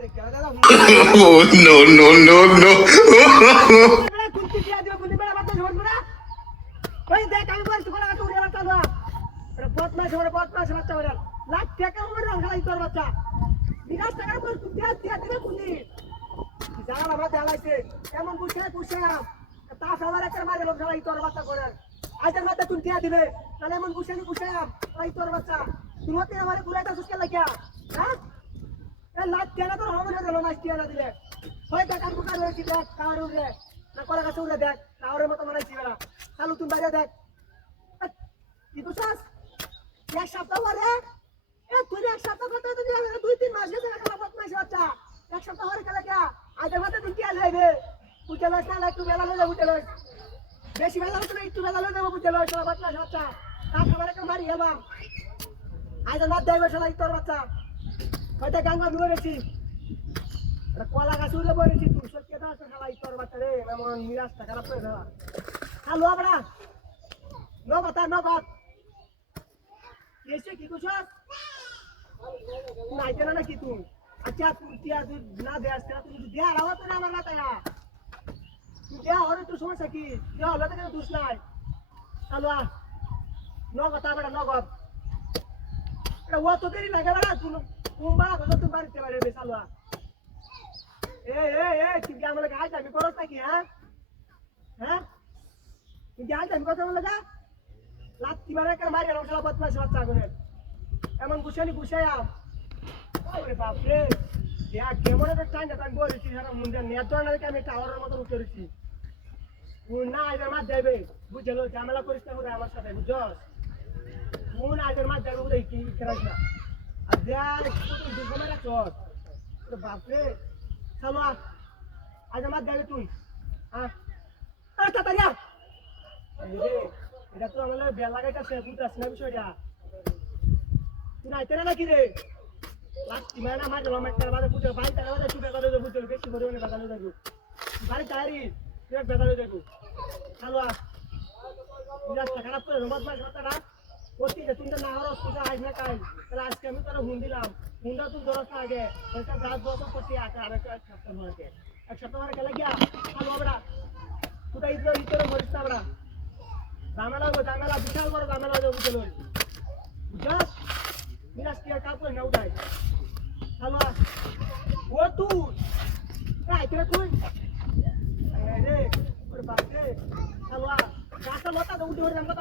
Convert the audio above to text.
Oh, no, no, no, no. কেমন বুঝে বুঝে তা সবার একটা মারে লোক সবাই তোর বাচ্চা করে আজের মাথা তুই টিয়া দিবে তাহলে এমন বুঝে নি বুঝে এই তোর বাচ্চা তুই হতে আমারে ঘুরাইতা সুস্কে লাগিয়া হ্যাঁ এ লাখ টিয়া তোর হবে না গেল মাস টিয়া না দিলে হয় টাকা বুকা রয়েছি দেখ কার উড়ে না কলা গাছে উড়ে দেখ কাউরের মতো মানাইছি বেড়া চালু তুমি বাইরে দেখ কি বুঝছস এক সপ্তাহ পরে এ তুই এক সপ্তাহ করতে তুই 2-3 মাস গেছে না বদমাইশ বাচ্চা এক সপ্তাহ পরে গেলে কি আজের মাথা তুই টিয়া লইবে বুঝতে লইস না একটু বেলা লইলে বুঝতে লইস বেশি বেলা হচ্ছে একটু বেলা লইলে বুঝতে লইস তোর বাচ্চা বাচ্চা তা খাবার একটা মারি হেবা আজের মাথা দেবে সবাই তোর বাচ্চা হয়তো গাঙ্গা ধুয়ে গেছি কলা গাছ উড়ে পড়েছি তুই সত্যি কথা আছে খালাই তোর বাচ্চা রে এমন নিরাশটা খারাপ করে দেওয়া খালো আমরা নগদ নগদ এসে কি করছস নাইতে না কি তুই আচ্ছা তুই টিয়া তুই না দেয়াস না তুই দেয়া রাওয়া তো আমার না তায়া তুই দেয়া হরে তুই সমস্যা কি দেয়া হলে তো কেন দুষ নাই খালো নগদ আমরা নগদ এটা ও তো দেরি লাগে না তুই কুম্বা কথা তুই বাড়িতে পারে বে চালুয়া এ তুই কি আমার গায়ে আমি করছ নাকি হ্যাঁ হ্যাঁ তুই কি আজ আমি কথা বলে যা লাত্তি মারে কেন মারি রং সব বদমাশ বাচ্চা করে এমন গুছানি গুছাইয়া ওরে বাপ রে দেখ কেমন একটা টাইম আমি বলেছি সারা মুন্ডে নেত না দেখে আমি টাওয়ারের মতো উঠে রয়েছি তুই না এদের মাছ যাইবে বুঝলো ঝামেলা করিস না করে আমার সাথে বুঝছস তুই না এদের মাছ যাইবে বুঝে কি করাস না আর দেখ তুই দুর্গমে রাখছস ওরে বাপ রে চলো আজ আমার যাবে তুই হ্যাঁ তাড়াতাড়ি এটা তো আমাদের বেল লাগাইতেছে বুঝতেছ না বিষয়টা তুই নাইতে না নাকি রে লাস্টি মানে আমার গেলাম একটা বাজে পুজো বাড়ি টাকা বাজে তুই বেকালে যাবো বুঝছো বেশি পরিমাণে বেকালে যাবো বাড়ি তারি তুই বেকালে যাবো চলো রাস্তা খারাপ করে রোমাত মাস কথাটা করছি যে তুমি তো না হরস পূজা আজ না কাল তাহলে আজকে আমি তোরা হুন দিলাম হুনটা তুই ধরস না আগে ওইটা গাছ বছর করছি আর এক সপ্তাহ ধরে এক সপ্তাহ ধরে গেলে গিয়া চলো আমরা কোথায় ইতরে মরিস না আমরা ঝামেলা বিশাল বড় ঝামেলা যাবো বুঝলো বুঝছস মিরাজ কি আর কাপড় না উঠাই চলো ও তুই আইতে তুই রে ওরে বাপ রে চলো গাছটা লতা উঠে ওরে আমরা